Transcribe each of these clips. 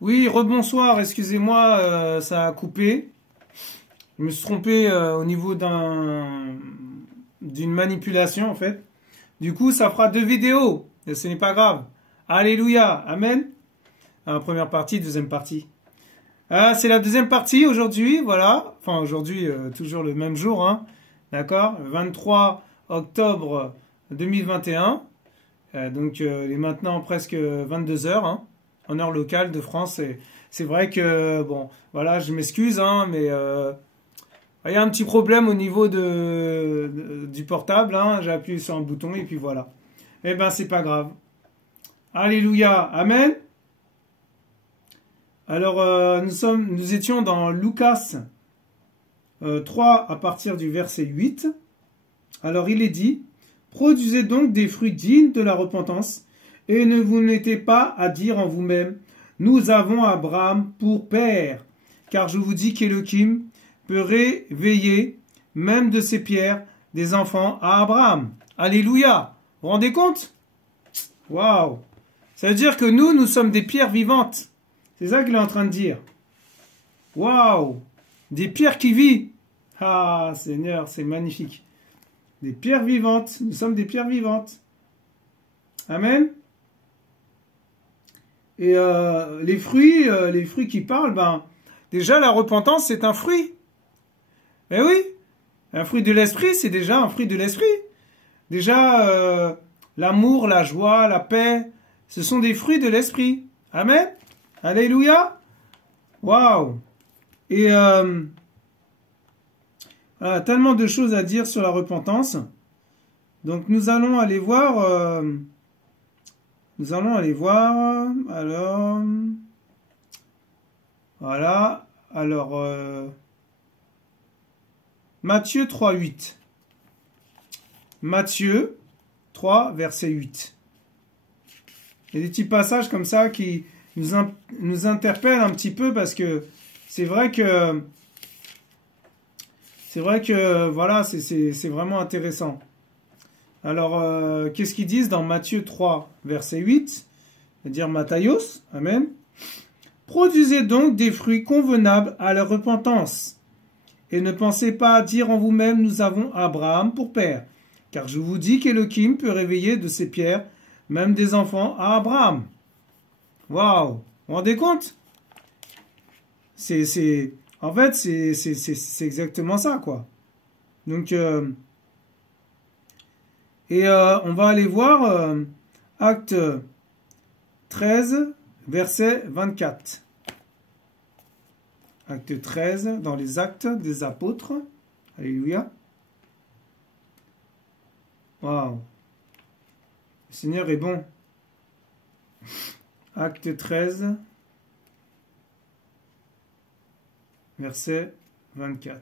Oui, rebonsoir, excusez-moi, ça a coupé. Je me suis trompé au niveau d'une manipulation en fait. Du coup, ça fera deux vidéos, et ce n'est pas grave. Alléluia, amen. Première partie, deuxième partie. C'est la deuxième partie aujourd'hui, voilà. Enfin, aujourd'hui, toujours le même jour, hein. D'accord, 23 octobre 2021. Donc, il est maintenant presque 22 heures, hein, en heure locale de France. C'est vrai que, bon, voilà, je m'excuse, hein, mais il y a un petit problème au niveau du portable, hein. J'ai appuyé sur un bouton et puis voilà. Eh ben, c'est pas grave. Alléluia, amen. Alors, nous étions dans Lucas 3 à partir du verset 8. Alors, il est dit: produisez donc des fruits dignes de la repentance, et ne vous mettez pas à dire en vous-même: nous avons Abraham pour père. Car je vous dis qu'Élohim peut réveiller, même de ces pierres, des enfants à Abraham. Alléluia! Vous vous rendez compte? Waouh! Ça veut dire que nous sommes des pierres vivantes. C'est ça qu'il est en train de dire. Waouh! Des pierres qui vivent. Ah, Seigneur, c'est magnifique. Des pierres vivantes. Nous sommes des pierres vivantes. Amen. Et les fruits qui parlent, ben, déjà la repentance, c'est un fruit. Eh oui, un fruit de l'esprit, c'est déjà un fruit de l'esprit. Déjà, l'amour, la joie, la paix, ce sont des fruits de l'esprit. Amen. Alléluia. Waouh. Et tellement de choses à dire sur la repentance. Donc nous allons aller voir. Alors, voilà. Alors, Matthieu 3, 8. Matthieu 3, verset 8. Il y a des petits passages comme ça qui nous interpellent un petit peu parce que c'est vrai que voilà, c'est vraiment intéressant. Alors, qu'est-ce qu'ils disent dans Matthieu 3, verset 8? C'est-à-dire Matthios, amen. Produisez donc des fruits convenables à la repentance. Et ne pensez pas à dire en vous-même: nous avons Abraham pour père. Car je vous dis qu'Élohim peut réveiller de ces pierres même des enfants à Abraham. Waouh! Vous vous rendez compte? En fait, c'est exactement ça, quoi. Donc, on va aller voir Acte 13, verset 24. Acte 13, dans les Actes des Apôtres. Alléluia. Waouh. Le Seigneur est bon. Acte 13, verset 24.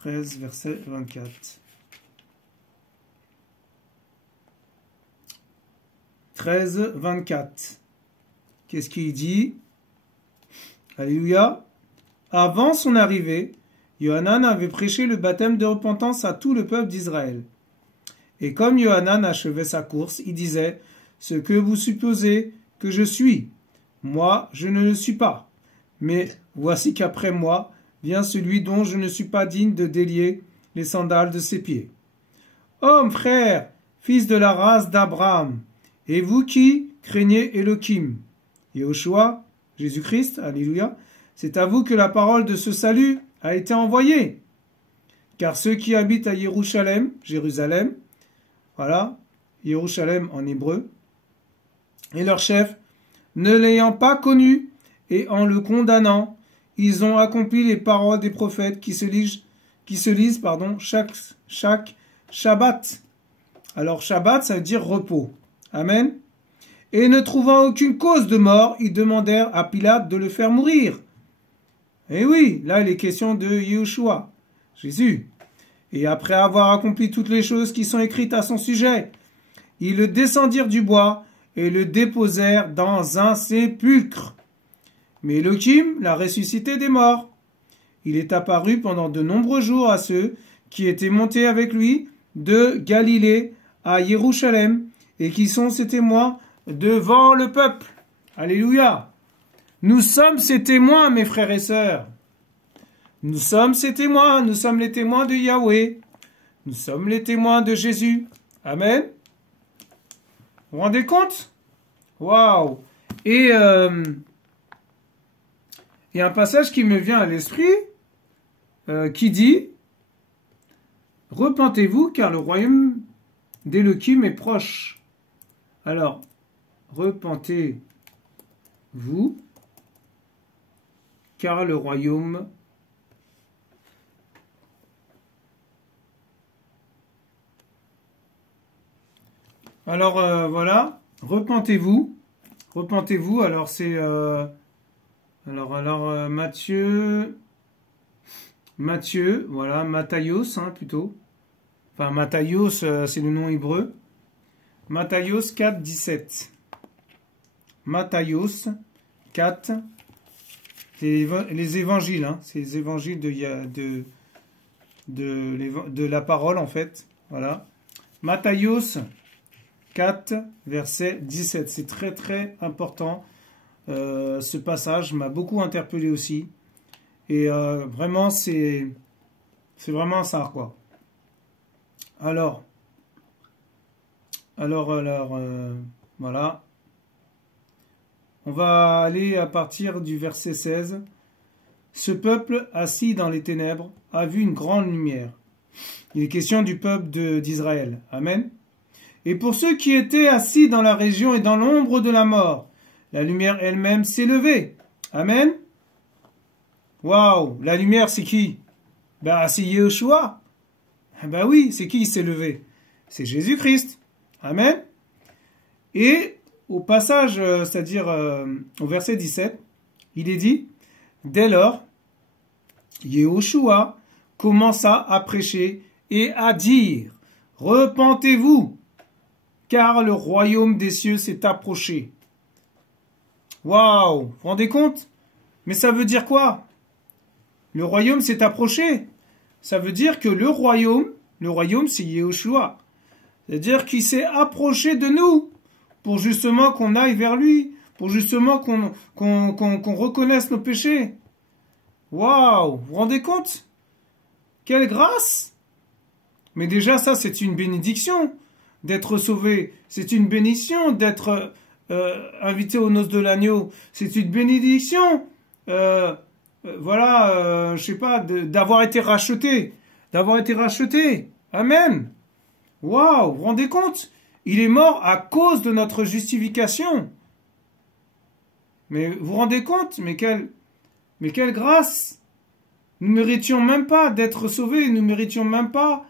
13, verset 24. 13, 24. Qu'est-ce qu'il dit? Alléluia. Avant son arrivée, Yohanan avait prêché le baptême de repentance à tout le peuple d'Israël. Et comme Yohanan achevait sa course, il disait: ce que vous supposez que je suis, moi je ne le suis pas. Mais voici qu'après moi vient celui dont je ne suis pas digne de délier les sandales de ses pieds. Hommes, frères, fils de la race d'Abraham, et vous qui craignez Élohim, Yehoshua, Jésus-Christ, alléluia, c'est à vous que la parole de ce salut a été envoyée. Car ceux qui habitent à Jérusalem, voilà, Jérusalem en hébreu, et leur chef, ne l'ayant pas connu, et en le condamnant, ils ont accompli les paroles des prophètes qui se lisent chaque Shabbat. Alors Shabbat, ça veut dire repos. Amen. Et ne trouvant aucune cause de mort, ils demandèrent à Pilate de le faire mourir. Et oui, là il est question de Yehoshua, Jésus. Et après avoir accompli toutes les choses qui sont écrites à son sujet, ils le descendirent du bois et le déposèrent dans un sépulcre. Mais Élohim l'a ressuscité des morts. Il est apparu pendant de nombreux jours à ceux qui étaient montés avec lui de Galilée à Jérusalem et qui sont ses témoins devant le peuple. Alléluia. Nous sommes ses témoins, mes frères et sœurs. Nous sommes ses témoins. Nous sommes les témoins de Yahweh. Nous sommes les témoins de Jésus. Amen. Vous vous rendez compte? Waouh. Et un passage qui me vient à l'esprit qui dit « Repentez-vous car le royaume d'Élohim est proche. » Alors, repentez-vous car le royaume voilà, repentez-vous, alors c'est Matthieu, voilà, Matthios, hein, plutôt, enfin Matthios, c'est le nom hébreu, Matthios 4, 17, Matthios 4, c'est les évangiles, hein, c'est les évangiles de la parole, en fait, voilà, Matthios 4, verset 17. C'est très très important. Ce passage m'a beaucoup interpellé aussi. Et vraiment, c'est vraiment ça, quoi. Alors, voilà. On va aller à partir du verset 16. Ce peuple assis dans les ténèbres a vu une grande lumière. Il est question du peuple d'Israël. Amen. Et pour ceux qui étaient assis dans la région et dans l'ombre de la mort, la lumière elle-même s'est levée. Amen. Waouh, la lumière c'est qui? C'est Yeshua. Oui, c'est qui s'est levé? C'est Jésus-Christ. Amen. Et au passage, c'est-à-dire au verset 17, il est dit, dès lors, Yeshua commença à prêcher et à dire, repentez-vous, car le royaume des cieux s'est approché. Waouh, vous vous rendez compte? Mais ça veut dire quoi? Le royaume s'est approché. Ça veut dire que le royaume c'est Yeshua. C'est-à-dire qu'il s'est approché de nous pour justement qu'on aille vers lui, pour justement qu'on reconnaisse nos péchés. Waouh, vous vous rendez compte? Quelle grâce! Mais déjà ça c'est une bénédiction. D'être sauvé, c'est une bénédiction. D'être invité aux noces de l'agneau, c'est une bénédiction. Je sais pas, d'avoir été racheté. Amen. Waouh, vous vous rendez compte? Il est mort à cause de notre justification. Mais vous vous rendez compte? Mais quelle grâce! Nous ne méritions même pas d'être sauvés. Nous ne méritions même pas...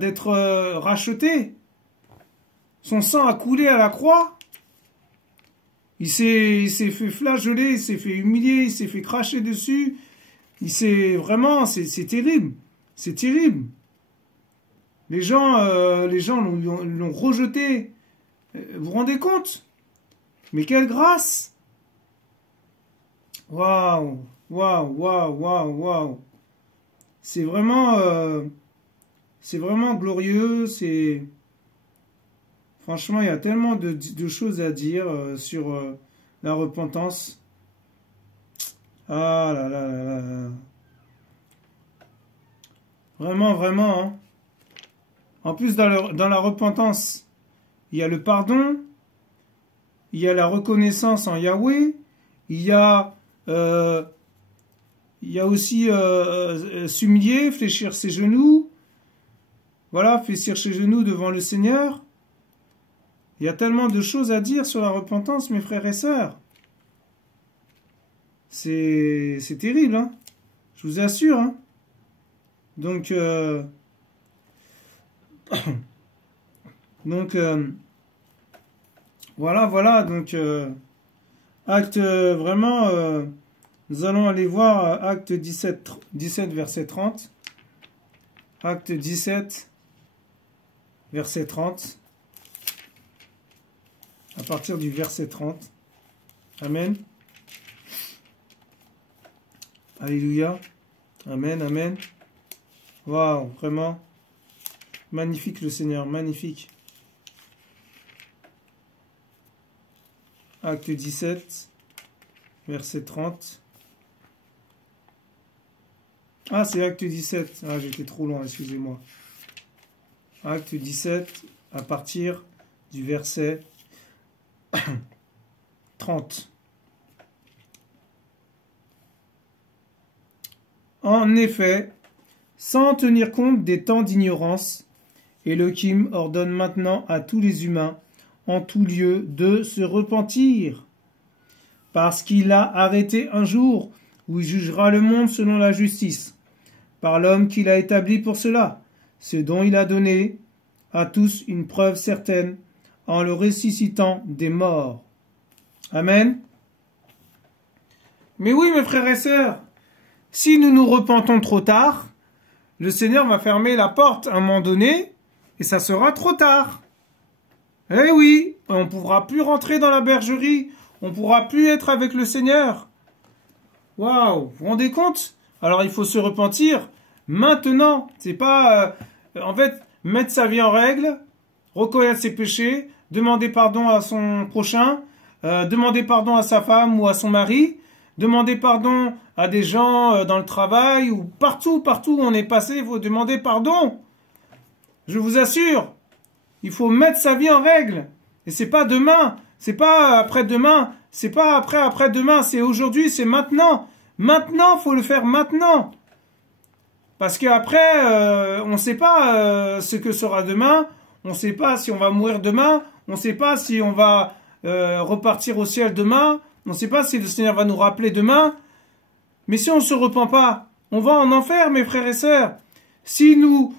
d'être racheté. Son sang a coulé à la croix. Il s'est fait flageoler, il s'est fait humilier, il s'est fait cracher dessus. C'est terrible. C'est terrible. Les gens l'ont rejeté. Vous vous rendez compte? Mais quelle grâce! Waouh, waouh, waouh, waouh, waouh. C'est vraiment glorieux. Franchement, il y a tellement de choses à dire sur la repentance. Ah là là là là là. Vraiment, vraiment. Hein. En plus, dans la repentance, il y a le pardon, il y a la reconnaissance en Yahweh, il y a aussi s'humilier, fléchir ses genoux. Voilà, fléchir ses genoux devant le Seigneur. Il y a tellement de choses à dire sur la repentance, mes frères et sœurs. C'est terrible, hein. Je vous assure, hein. Donc, voilà. Donc, acte vraiment... nous allons aller voir acte 17 verset 30. Acte 17, verset 30. À partir du verset 30. Amen. Alléluia. Amen, amen. Waouh, vraiment. Magnifique le Seigneur, magnifique. Acte 17, verset 30. Ah, c'est Acte 17. Ah, j'étais trop loin, excusez-moi. Acte 17, à partir du verset 30. En effet, sans tenir compte des temps d'ignorance, Elohim ordonne maintenant à tous les humains, en tout lieu, de se repentir, parce qu'il a arrêté un jour où il jugera le monde selon la justice, par l'homme qu'il a établi pour cela, ce dont il a donné à tous une preuve certaine, en le ressuscitant des morts. Amen. Mais oui, mes frères et sœurs, si nous nous repentons trop tard, le Seigneur va fermer la porte à un moment donné, et ça sera trop tard. Eh oui, on ne pourra plus rentrer dans la bergerie, on ne pourra plus être avec le Seigneur. Waouh, vous vous rendez compte? Alors il faut se repentir maintenant. C'est pas, en fait, mettre sa vie en règle, reconnaître ses péchés, demander pardon à son prochain, demander pardon à sa femme ou à son mari, demander pardon à des gens dans le travail ou partout où on est passé, il faut demander pardon. Je vous assure, il faut mettre sa vie en règle. Et c'est pas demain, c'est pas après-demain, c'est pas après-demain, c'est aujourd'hui, c'est maintenant. Maintenant, faut le faire maintenant. Parce qu'après, on ne sait pas ce que sera demain, on ne sait pas si on va mourir demain, on ne sait pas si on va repartir au ciel demain, on ne sait pas si le Seigneur va nous rappeler demain. Mais si on ne se repent pas, on va en enfer, mes frères et sœurs. Si nous,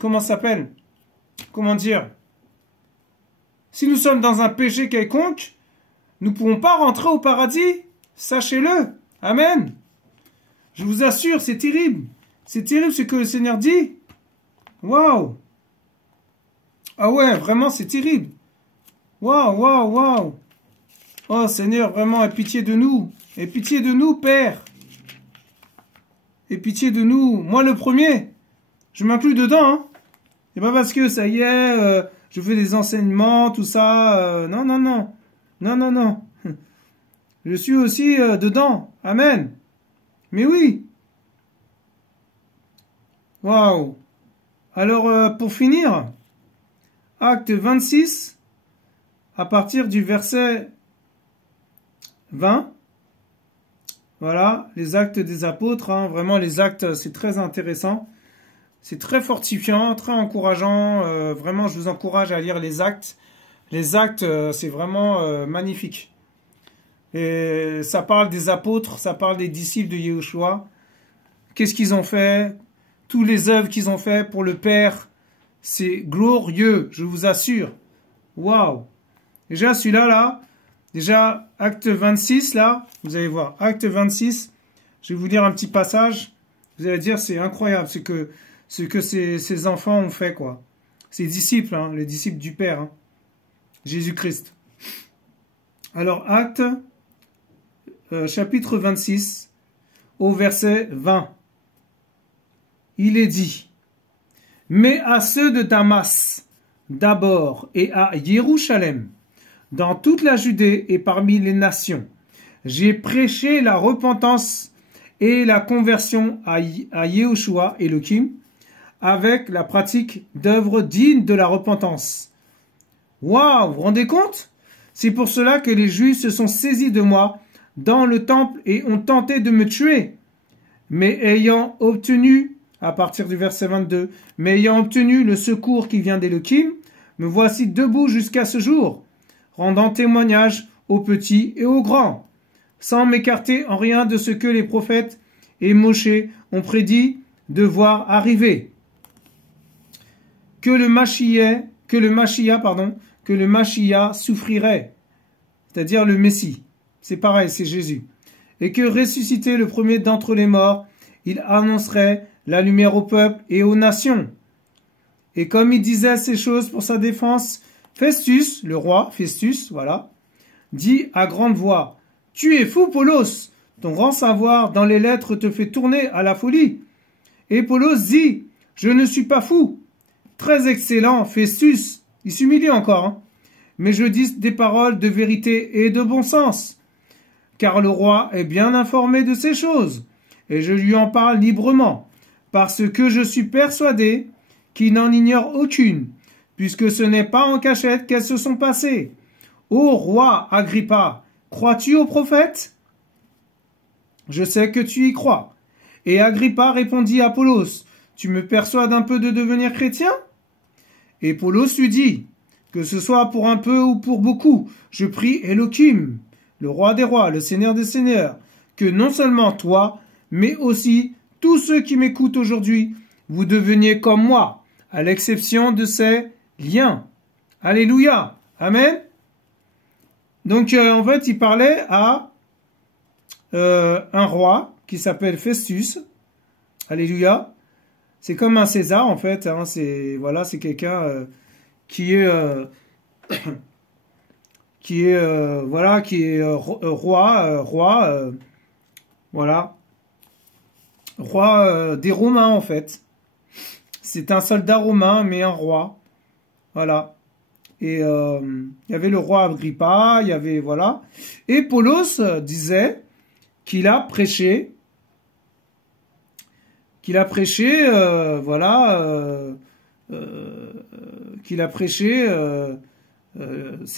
comment ça s'appelle? Comment dire? Si nous sommes dans un péché quelconque, nous ne pouvons pas rentrer au paradis. Sachez-le. Amen. Je vous assure, c'est terrible. C'est terrible ce que le Seigneur dit. Waouh. Ah ouais, vraiment, c'est terrible. Waouh, waouh, waouh. Oh Seigneur, vraiment, aie pitié de nous. Aie pitié de nous, Père. Aie pitié de nous. Moi, le premier, je m'inclus dedans. Hein. C'est pas parce que ça y est, je fais des enseignements, tout ça. Non, non, non. Non, non, non. Je suis aussi dedans. Amen. Mais oui. Waouh. Alors, pour finir, acte 26, à partir du verset 20. Voilà, les actes des apôtres. Hein, vraiment, les actes, c'est très intéressant. C'est très fortifiant, très encourageant. Vraiment, je vous encourage à lire les actes. Les actes, c'est vraiment magnifique. Et ça parle des apôtres, ça parle des disciples de Yeshua. Qu'est-ce qu'ils ont fait? Tous les œuvres qu'ils ont fait pour le Père, c'est glorieux, je vous assure. Waouh! Déjà, celui-là, là, déjà, acte 26, là, vous allez voir, acte 26, je vais vous lire un petit passage. Vous allez dire, c'est incroyable ce que ces enfants ont fait, quoi. Ces disciples, hein, les disciples du Père, hein, Jésus-Christ. Alors, acte, chapitre 26, au verset 20. Il est dit, « Mais à ceux de Damas, d'abord, et à Jérusalem, dans toute la Judée et parmi les nations, j'ai prêché la repentance et la conversion à Yeshua Elohim, avec la pratique d'œuvres dignes de la repentance. » Waouh, vous vous rendez compte? C'est pour cela que les Juifs se sont saisis de moi dans le temple et ont tenté de me tuer. Mais ayant obtenu, à partir du verset 22, mais ayant obtenu le secours qui vient d'Elohim, me voici debout jusqu'à ce jour, rendant témoignage aux petits et aux grands, sans m'écarter en rien de ce que les prophètes et Moshe ont prédit de voir arriver. Que le Mashiach souffrirait, c'est-à-dire le Messie. C'est pareil, c'est Jésus. Et que ressuscité le premier d'entre les morts, il annoncerait la lumière au peuple et aux nations. Et comme il disait ces choses pour sa défense, Festus, le roi, Festus, voilà, dit à grande voix, « Tu es fou, Paulos, ton grand savoir dans les lettres te fait tourner à la folie. » Et Paulos dit, « Je ne suis pas fou. » Très excellent, Festus, il s'humilie encore, hein. mais je dis des paroles de vérité et de bon sens. Car le roi est bien informé de ces choses, et je lui en parle librement, parce que je suis persuadé qu'il n'en ignore aucune, puisque ce n'est pas en cachette qu'elles se sont passées. Ô roi Agrippa, crois-tu aux prophètes? Je sais que tu y crois. Et Agrippa répondit à Apollos, tu me persuades un peu de devenir chrétien? Et Apollos lui dit, que ce soit pour un peu ou pour beaucoup, je prie Elohim, le roi des rois, le seigneur des seigneurs, que non seulement toi, mais aussi tous ceux qui m'écoutent aujourd'hui, vous deveniez comme moi, à l'exception de ces liens. Alléluia. Amen. Donc, en fait, il parlait à un roi qui s'appelle Festus. Alléluia. C'est comme un César, en fait. Hein, c'est quelqu'un qui est roi des Romains, en fait. C'est un soldat romain, mais un roi. Voilà. Et il y avait le roi Agrippa, il y avait, voilà. Et Apollos disait qu'il a prêché, qu'il a prêché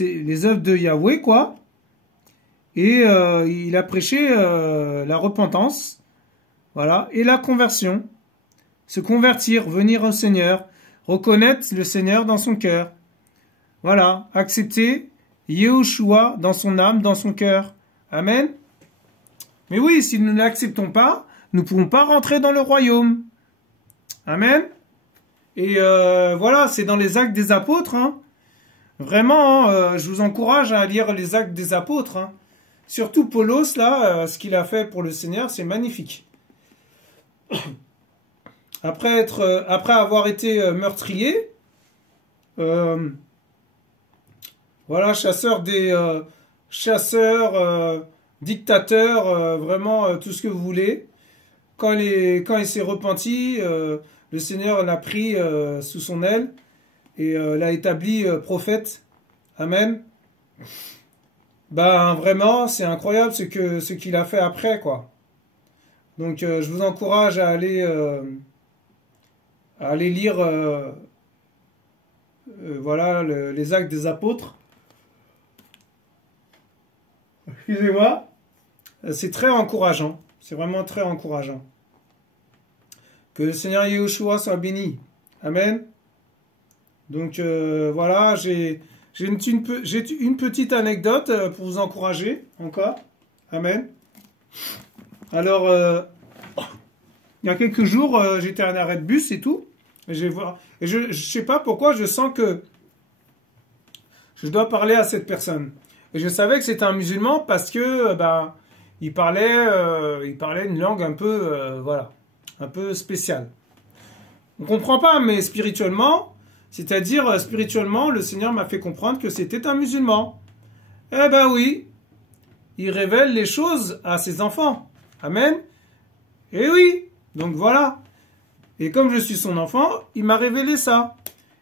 les œuvres de Yahweh, quoi. Et il a prêché la repentance, voilà, et la conversion. Se convertir, venir au Seigneur, reconnaître le Seigneur dans son cœur. Voilà, accepter Yehoshua dans son âme, dans son cœur. Amen. Mais oui, si nous ne l'acceptons pas, nous ne pourrons pas rentrer dans le royaume. Amen. Et voilà, c'est dans les Actes des Apôtres. Hein. Vraiment, je vous encourage à lire les Actes des Apôtres. Hein. Surtout Apollos, là, ce qu'il a fait pour le Seigneur, c'est magnifique. Après avoir été meurtrier, voilà, chasseur, dictateur, vraiment tout ce que vous voulez. Quand il s'est repenti, le Seigneur l'a pris sous son aile et l'a établi prophète. Amen. Ben vraiment, c'est incroyable ce qu'il a fait après, quoi. Donc je vous encourage à aller lire voilà les Actes des Apôtres. Excusez-moi. C'est très encourageant. C'est vraiment très encourageant. Que le Seigneur Yehoshua soit béni. Amen. Donc voilà, j'ai une petite anecdote pour vous encourager encore. Amen. Alors, il y a quelques jours, j'étais à un arrêt de bus et tout. Et je sais pas pourquoi, je sens que je dois parler à cette personne. Et je savais que c'était un musulman parce que il parlait une langue un peu un peu spéciale. On comprend pas, mais spirituellement, spirituellement, le Seigneur m'a fait comprendre que c'était un musulman. Eh ben oui, il révèle les choses à ses enfants. Amen. Eh oui, donc voilà. Et comme je suis son enfant, il m'a révélé ça.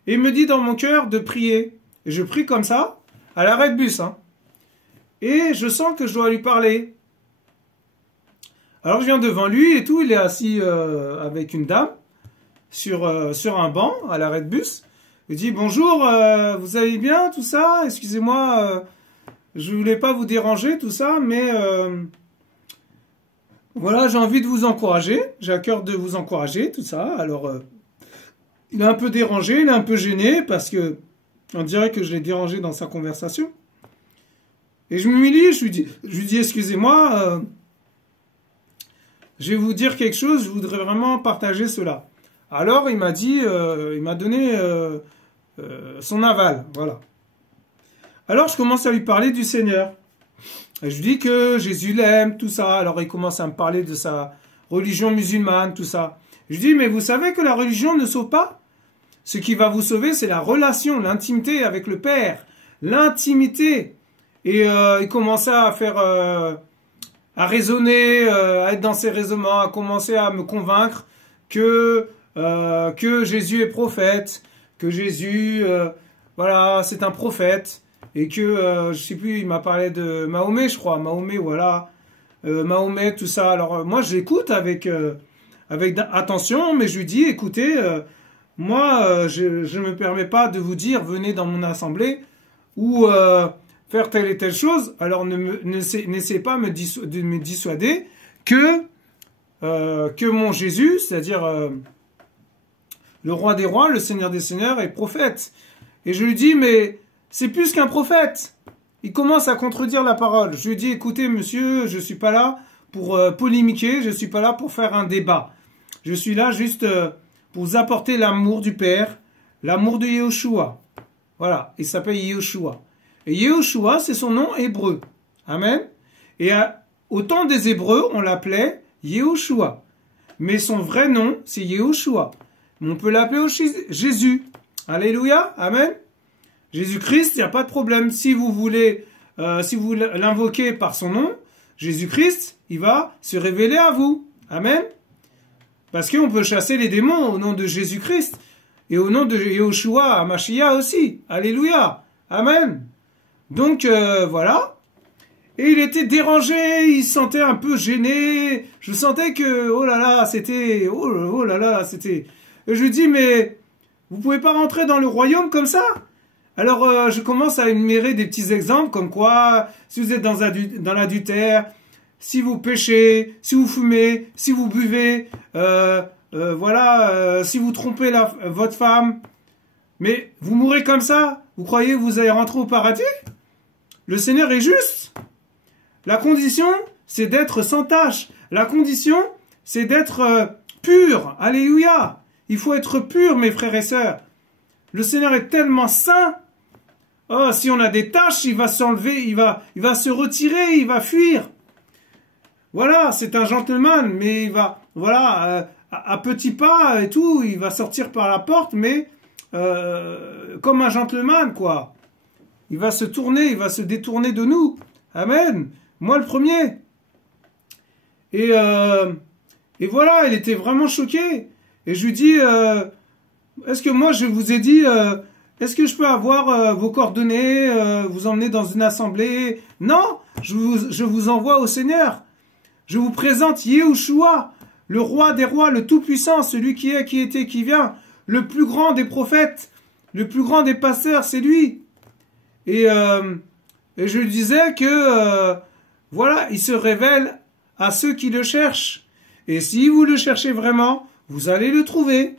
Et il me dit dans mon cœur de prier. Et je prie comme ça, à l'arrêt de bus. Hein. Et je sens que je dois lui parler. Alors je viens devant lui et tout, il est assis avec une dame sur un banc à l'arrêt de bus. Il dit bonjour, vous allez bien, tout ça? Excusez-moi, je voulais pas vous déranger, tout ça, mais voilà, j'ai envie de vous encourager, j'ai à cœur de vous encourager, tout ça. Alors, il est un peu dérangé, il est un peu gêné parce que on dirait que je l'ai dérangé dans sa conversation. Et je m'humilie, je lui dis excusez-moi, je vais vous dire quelque chose, je voudrais vraiment partager cela. Alors il m'a dit, il m'a donné son aval, voilà. Alors je commence à lui parler du Seigneur. Et je lui dis que Jésus l'aime, tout ça. Alors il commence à me parler de sa religion musulmane, tout ça. Je lui dis, mais vous savez que la religion ne sauve pas? Ce qui va vous sauver, c'est la relation, l'intimité avec le Père. L'intimité. Et il commençait à faire... à raisonner, à être dans ses raisonnements, à commencer à me convaincre que Jésus est prophète, que Jésus, voilà, c'est un prophète. et que, je sais plus, il m'a parlé de Mahomet, je crois. Mahomet, voilà. Mahomet, tout ça. Alors, moi, j'écoute avec attention, mais je lui dis, écoutez, moi, je ne me permets pas de vous dire, venez dans mon assemblée, ou faire telle et telle chose. Alors, n'essayez pas de me dissuader que mon Jésus, c'est-à-dire le roi des rois, le seigneur des seigneurs, est prophète. Et je lui dis, mais c'est plus qu'un prophète. Il commence à contredire la parole. Je lui dis, écoutez, monsieur, je suis pas là pour polémiquer, je suis pas là pour faire un débat. Je suis là juste pour vous apporter l'amour du Père, l'amour de Yehoshua. Voilà, il s'appelle Yehoshua. Et Yehoshua, c'est son nom hébreu. Amen. Et au temps des Hébreux, on l'appelait Yehoshua. Mais son vrai nom, c'est Yehoshua. On peut l'appeler aussi Jésus. Alléluia. Amen. Jésus-Christ, il n'y a pas de problème. Si vous voulez, si vous l'invoquez par son nom, Jésus-Christ, il va se révéler à vous. Amen. Parce qu'on peut chasser les démons au nom de Jésus-Christ. Et au nom de Yehoshua, Mashiach aussi. Alléluia. Amen. Donc, voilà. Et il était dérangé, il se sentait un peu gêné. Je sentais que, oh là là, c'était... Oh là là, c'était... Et je lui dis, mais vous pouvez pas rentrer dans le royaume comme ça? Alors, je commence à énumérer des petits exemples, comme quoi, si vous êtes dans l'adultère, si vous péchez, si vous fumez, si vous buvez, voilà, si vous trompez votre femme, mais vous mourrez comme ça? Vous croyez que vous allez rentrer au paradis? Le Seigneur est juste. La condition, c'est d'être sans tache. La condition, c'est d'être pur. Alléluia. Il faut être pur, mes frères et sœurs. Le Seigneur est tellement saint. Oh, si on a des taches, il va s'enlever, il va se retirer, il va fuir. Voilà, c'est un gentleman, mais il va, voilà, à petits pas et tout, il va sortir par la porte, mais comme un gentleman, quoi. Il va se tourner, il va se détourner de nous. Amen. Moi, le premier. Et voilà, il était vraiment choqué. Et je lui dis, est-ce que moi, je vous ai dit, est-ce que je peux avoir vos coordonnées, vous emmener dans une assemblée? Non, je vous envoie au Seigneur. Je vous présente Yehoshua, le roi des rois, le tout-puissant, celui qui est, qui était, qui vient, le plus grand des prophètes, le plus grand des pasteurs, c'est lui. Et je lui disais que, voilà, il se révèle à ceux qui le cherchent. Et si vous le cherchez vraiment, vous allez le trouver.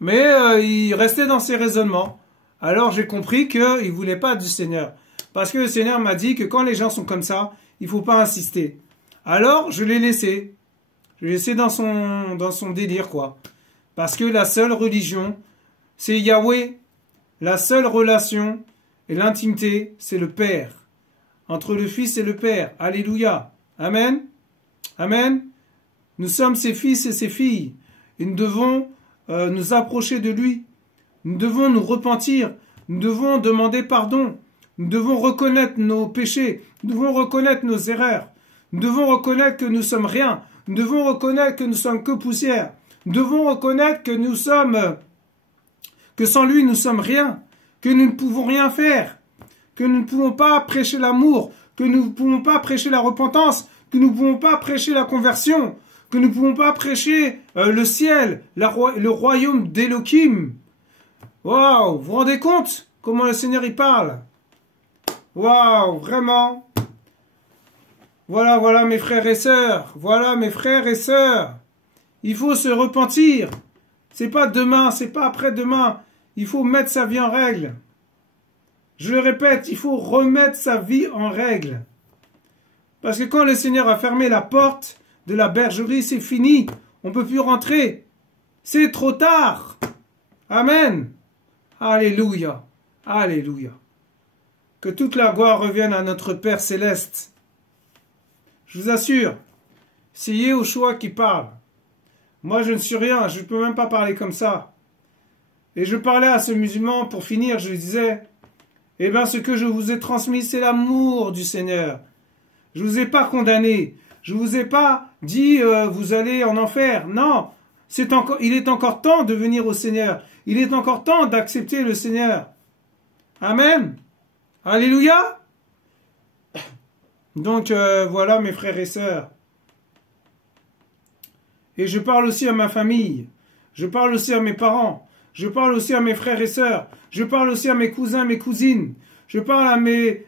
Mais il restait dans ses raisonnements. Alors j'ai compris qu'il ne voulait pas du Seigneur. Parce que le Seigneur m'a dit que quand les gens sont comme ça, il ne faut pas insister. Alors je l'ai laissé. Je l'ai laissé dans son délire, quoi. Parce que la seule religion, c'est Yahweh. La seule relation et l'intimité, c'est le Père. Entre le Fils et le Père. Alléluia. Amen. Amen. Nous sommes ses fils et ses filles. Et nous devons nous approcher de lui. Nous devons nous repentir. Nous devons demander pardon. Nous devons reconnaître nos péchés. Nous devons reconnaître nos erreurs. Nous devons reconnaître que nous sommes rien. Nous devons reconnaître que nous sommes que poussière. Nous devons reconnaître que nous sommes, que sans lui nous sommes rien. Que nous ne pouvons rien faire. Que nous ne pouvons pas prêcher l'amour. Que nous ne pouvons pas prêcher la repentance. Que nous ne pouvons pas prêcher la conversion. Que nous ne pouvons pas prêcher le ciel, le royaume d'Elohim. Waouh, vous vous rendez compte comment le Seigneur y parle? Waouh, vraiment. Voilà mes frères et sœurs. Voilà mes frères et sœurs. Il faut se repentir. C'est pas demain, c'est pas après-demain. Il faut mettre sa vie en règle. Je le répète, il faut remettre sa vie en règle. Parce que quand le Seigneur a fermé la porte de la bergerie, c'est fini. On ne peut plus rentrer. C'est trop tard. Amen. Alléluia. Alléluia. Que toute la gloire revienne à notre Père Céleste. Je vous assure, c'est Yehoshua qui parle. Moi, je ne suis rien. Je ne peux même pas parler comme ça. Et je parlais à ce musulman, pour finir, je lui disais, eh bien, ce que je vous ai transmis, c'est l'amour du Seigneur. Je ne vous ai pas condamné. Je ne vous ai pas dit, vous allez en enfer. Non, il est encore temps de venir au Seigneur. Il est encore temps d'accepter le Seigneur. Amen. Alléluia. Donc voilà mes frères et sœurs. Et je parle aussi à ma famille. Je parle aussi à mes parents. Je parle aussi à mes frères et sœurs. Je parle aussi à mes cousins, mes cousines. Je parle à mes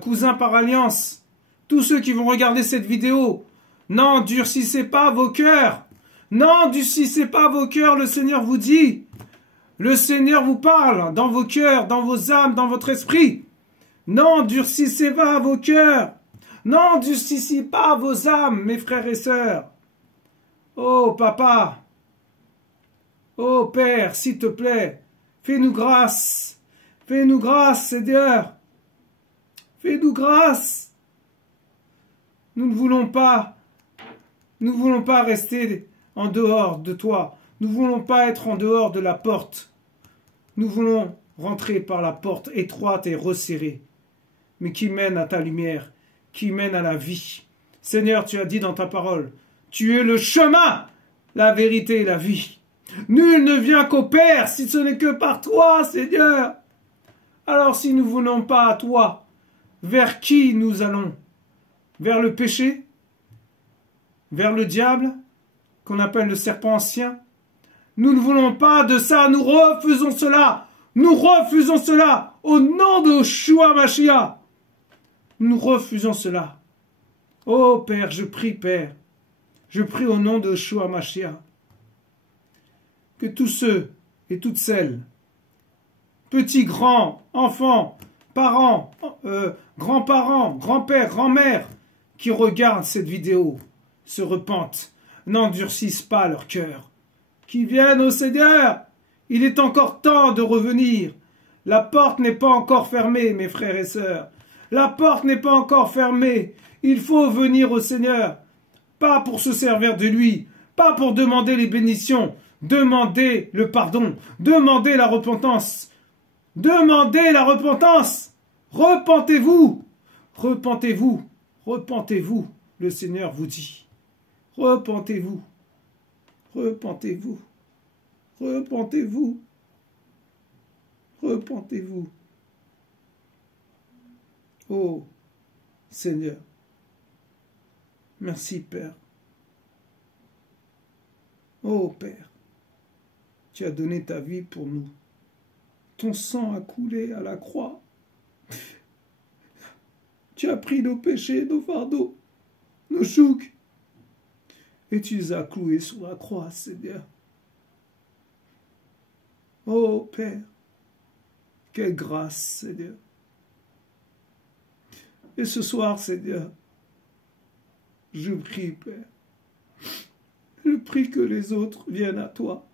cousins par alliance. Tous ceux qui vont regarder cette vidéo. N'endurcissez pas vos cœurs. N'endurcissez pas vos cœurs, le Seigneur vous dit. Le Seigneur vous parle dans vos cœurs, dans vos âmes, dans votre esprit. N'endurcissez pas vos cœurs. N'endurcissez pas vos âmes, mes frères et sœurs. Oh, papa. Oh, Père, s'il te plaît, fais-nous grâce. Fais-nous grâce, Seigneur. Fais-nous grâce. Nous ne voulons pas rester en dehors de toi. Nous ne voulons pas être en dehors de la porte. Nous voulons rentrer par la porte étroite et resserrée, mais qui mène à ta lumière, qui mène à la vie. Seigneur, tu as dit dans ta parole, tu es le chemin, la vérité et la vie. Nul ne vient qu'au Père si ce n'est que par toi, Seigneur. Alors si nous ne voulons pas à toi, vers qui nous allons? Vers le péché? Vers le diable, qu'on appelle le serpent ancien? Nous ne voulons pas de ça, nous refusons cela. Nous refusons cela au nom de Yeshua Mashiach. Nous refusons cela. Oh Père, je prie Père, je prie au nom de Yeshua Mashiach, que tous ceux et toutes celles, petits, grands, enfants, parents, grands-parents, grands-pères, grands-mères, qui regardent cette vidéo, se repentent, n'endurcissent pas leur cœur, qui viennent au Seigneur. Il est encore temps de revenir. La porte n'est pas encore fermée, mes frères et sœurs. La porte n'est pas encore fermée. Il faut venir au Seigneur, pas pour se servir de lui, pas pour demander les bénédictions, demander le pardon, demander la repentance. Demandez la repentance. Repentez-vous. Repentez-vous. Repentez-vous. Le Seigneur vous dit. Repentez-vous. Repentez-vous. Repentez-vous. Repentez-vous. Oh Seigneur. Merci Père. Oh Père. Tu as donné ta vie pour nous. Ton sang a coulé à la croix. Tu as pris nos péchés, nos fardeaux, nos jougs. Et tu les as cloués sur la croix, Seigneur. Oh Père, quelle grâce, Seigneur. Et ce soir, Seigneur, je prie, Père. Je prie que les autres viennent à toi.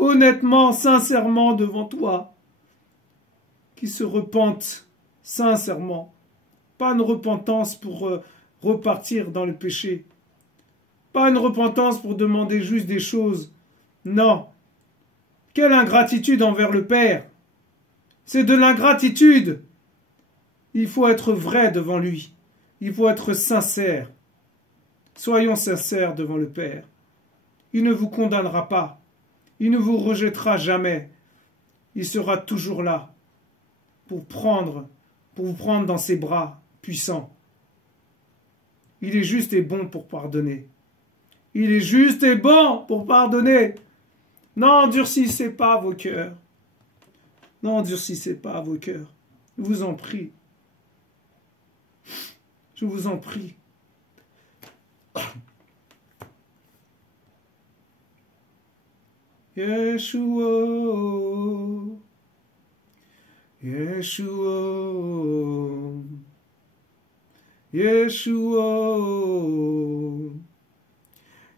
Honnêtement, sincèrement devant toi. Qui se repentent sincèrement. Pas une repentance pour repartir dans le péché. Pas une repentance pour demander juste des choses. Non. Quelle ingratitude envers le Père. C'est de l'ingratitude. Il faut être vrai devant lui. Il faut être sincère. Soyons sincères devant le Père. Il ne vous condamnera pas. Il ne vous rejettera jamais. Il sera toujours là pour vous prendre dans ses bras puissants. Il est juste et bon pour pardonner. Il est juste et bon pour pardonner. N'endurcissez pas vos cœurs. N'endurcissez pas vos cœurs. Je vous en prie. Je vous en prie. Yeshua, Yeshua, Yeshua,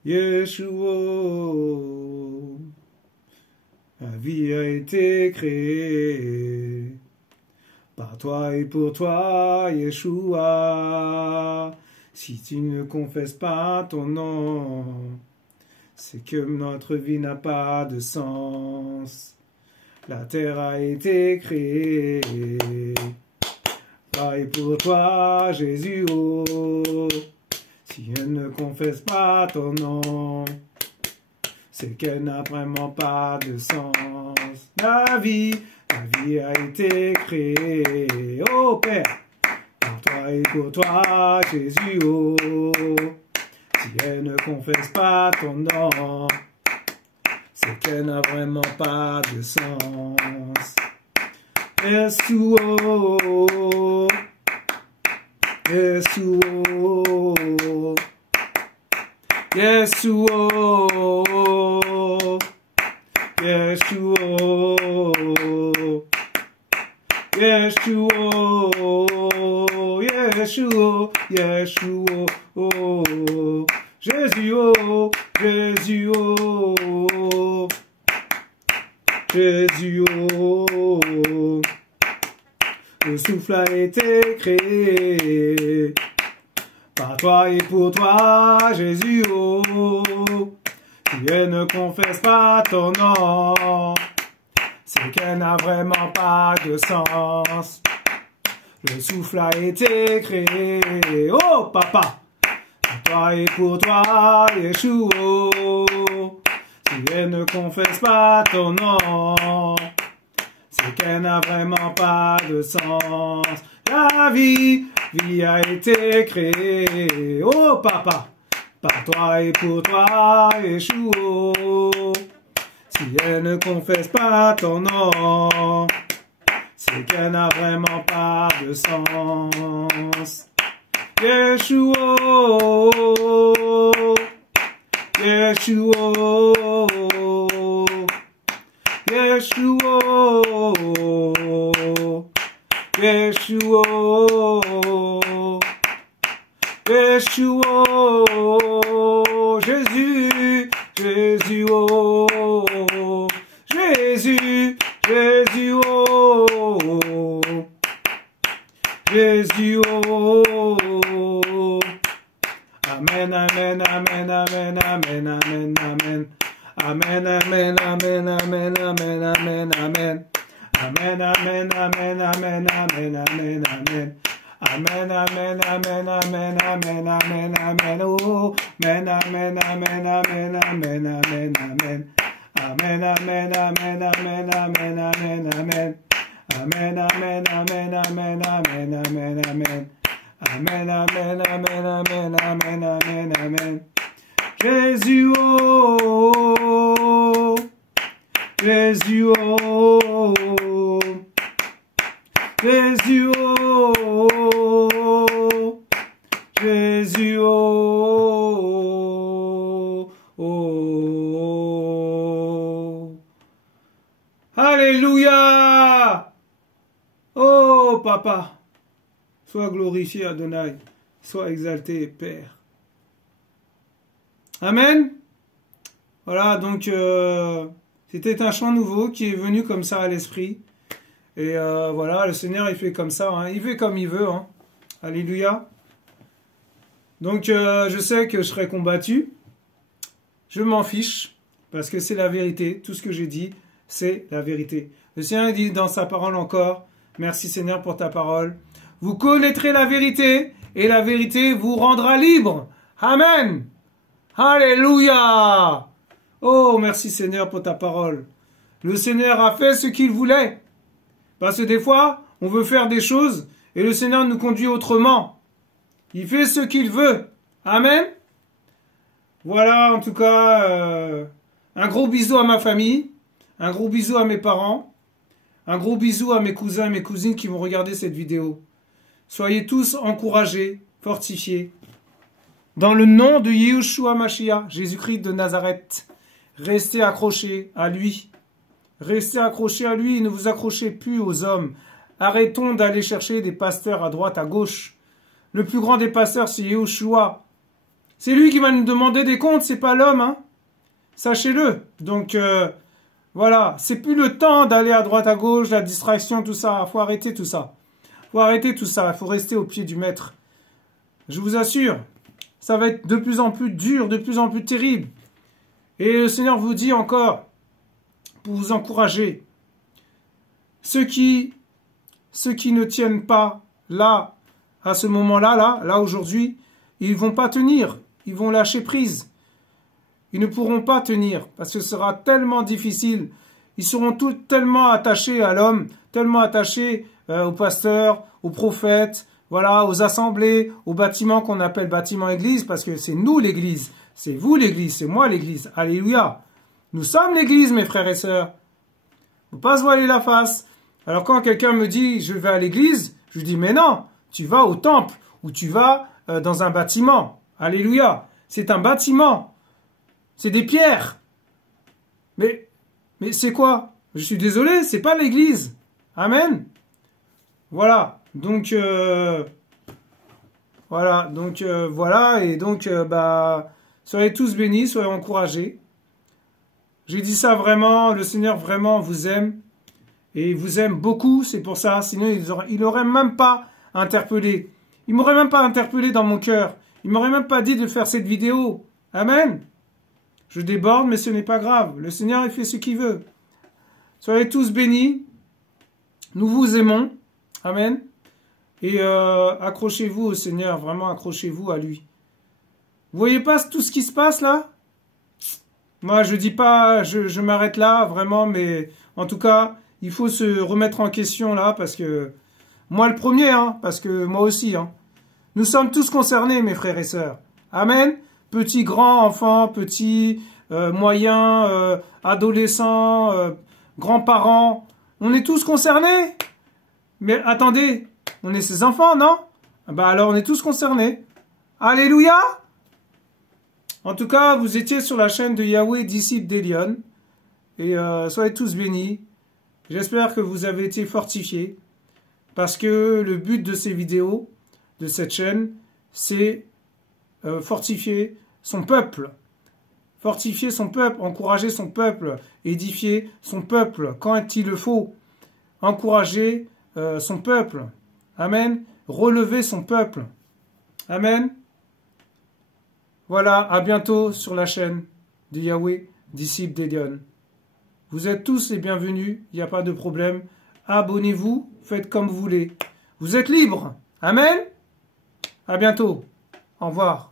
Yeshua. La vie a été créée par toi et pour toi, Yeshua. Si tu ne confesses pas ton nom, c'est que notre vie n'a pas de sens. La terre a été créée par et pour toi, Jésus. Oh. Si elle ne confesse pas ton nom, c'est qu'elle n'a vraiment pas de sens. La vie vie a été créée, oh Père, pour toi et pour toi, Jésus, oh. Si elle ne confesse pas ton nom, c'est qu'elle n'a vraiment pas de sens. Jésus, oh, Jésus, oh, Jésus, oh, Jésus, oh, Jésus, oh, Jésus, oh, Jésus, oh, Jésus, oh, Jésus, oh, Jésus, oh, le souffle a été créé par toi et pour toi, Jésus, oh, si elle ne confesse pas ton nom, c'est qu'elle n'a vraiment pas de sens. Le souffle a été créé, oh papa, pour toi et pour toi, Yeshua, si elle ne confesse pas ton nom, c'est qu'elle n'a vraiment pas de sens. La vie a été créée, oh papa, par toi et pour toi, Yeshua, si elle ne confesse pas ton nom, c'est qu'elle n'a vraiment pas de sens. Yeshua, Yeshua, Yeshua, Yeshua, Yeshua, Jésus, Jésus, oh, Jésus, Jésus, oh, Jésus, oh, Amen, Amen, Amen, Amen, Amen, Amen, Amen. Amen, amen, amen, amen, amen, amen, amen. Amen, amen, amen, amen, amen, amen, amen. Amen, amen, amen, amen, amen, amen, amen. Oh, amen, amen, amen, amen, amen, amen, amen. Amen, amen, amen, amen, amen, amen, amen. Amen, amen, amen, amen, amen, amen, amen. Amen, amen, amen, amen, amen, amen, amen. Jésus, oh, Jésus, oh, Jésus, oh, Jésus, oh, oh. Alléluia! Oh, Papa, sois glorifié, Adonai, sois exalté, Père. Amen. Voilà, donc c'était un chant nouveau qui est venu comme ça à l'esprit. Et voilà, le Seigneur il fait comme ça, hein. Il fait comme il veut. Hein. Alléluia. Donc je sais que je serai combattu. Je m'en fiche, parce que c'est la vérité. Tout ce que j'ai dit, c'est la vérité. Le Seigneur dit dans sa parole encore, merci Seigneur pour ta parole. Vous connaîtrez la vérité, et la vérité vous rendra libre. Amen. Alléluia! Oh, merci Seigneur pour ta parole. Le Seigneur a fait ce qu'il voulait. Parce que des fois, on veut faire des choses et le Seigneur nous conduit autrement. Il fait ce qu'il veut. Amen? Voilà, en tout cas, un gros bisou à ma famille, un gros bisou à mes parents, un gros bisou à mes cousins et mes cousines qui vont regarder cette vidéo. Soyez tous encouragés, fortifiés. Dans le nom de Yeshua Mashiach, Jésus-Christ de Nazareth, restez accrochés à lui. Restez accrochés à lui et ne vous accrochez plus aux hommes. Arrêtons d'aller chercher des pasteurs à droite, à gauche. Le plus grand des pasteurs, c'est Yeshua. C'est lui qui va nous demander des comptes, c'est pas l'homme. Hein. Sachez-le. Donc, voilà. C'est plus le temps d'aller à droite, à gauche, la distraction, tout ça. Il faut arrêter tout ça. Il faut arrêter tout ça. Il faut rester au pied du maître. Je vous assure. Ça va être de plus en plus dur, de plus en plus terrible. Et le Seigneur vous dit encore, pour vous encourager, ceux qui ne tiennent pas là, à ce moment-là, là aujourd'hui, ils vont pas tenir, ils vont lâcher prise. Ils ne pourront pas tenir, parce que ce sera tellement difficile. Ils seront tellement attachés à l'homme, tellement attachés aux pasteurs, aux prophètes, voilà, aux assemblées, aux bâtiments qu'on appelle bâtiments église, parce que c'est nous l'église, c'est vous l'église, c'est moi l'église. Alléluia. Nous sommes l'église, mes frères et sœurs. Faut pas se voiler la face. Alors quand quelqu'un me dit je vais à l'église, je lui dis mais non, tu vas au temple ou tu vas dans un bâtiment. Alléluia. C'est un bâtiment. C'est des pierres. Mais c'est quoi? Je suis désolé, c'est pas l'église. Amen. Voilà. Donc voilà. Et donc soyez tous bénis, soyez encouragés. J'ai dit ça vraiment, le Seigneur vraiment vous aime. Et il vous aime beaucoup, c'est pour ça. Sinon, il n'aurait même pas interpellé. Il m'aurait même pas interpellé dans mon cœur. Il m'aurait même pas dit de faire cette vidéo. Amen. Je déborde, mais ce n'est pas grave. Le Seigneur, il fait ce qu'il veut. Soyez tous bénis. Nous vous aimons. Amen. Et accrochez-vous au Seigneur. Vraiment, accrochez-vous à lui. Vous voyez pas tout ce qui se passe là? Moi, je dis pas, je m'arrête là, vraiment, mais en tout cas, il faut se remettre en question là, parce que moi le premier, hein, parce que moi aussi, hein. Nous sommes tous concernés, mes frères et sœurs. Amen. Petits, grands, enfants, petits, moyens, adolescents, grands-parents, on est tous concernés. Mais attendez, on est ses enfants, non? Bah alors on est tous concernés. Alléluia. En tout cas, vous étiez sur la chaîne de Yahweh, disciple d'Elion. Et soyez tous bénis. J'espère que vous avez été fortifiés. Parce que le but de ces vidéos, de cette chaîne, c'est fortifier son peuple. Fortifier son peuple, encourager son peuple, édifier son peuple quand il le faut. Encourager son peuple. Amen. Relever son peuple. Amen. Voilà, à bientôt sur la chaîne de Yahweh, disciple d'Elion. Vous êtes tous les bienvenus, il n'y a pas de problème. Abonnez-vous, faites comme vous voulez. Vous êtes libres. Amen. À bientôt. Au revoir.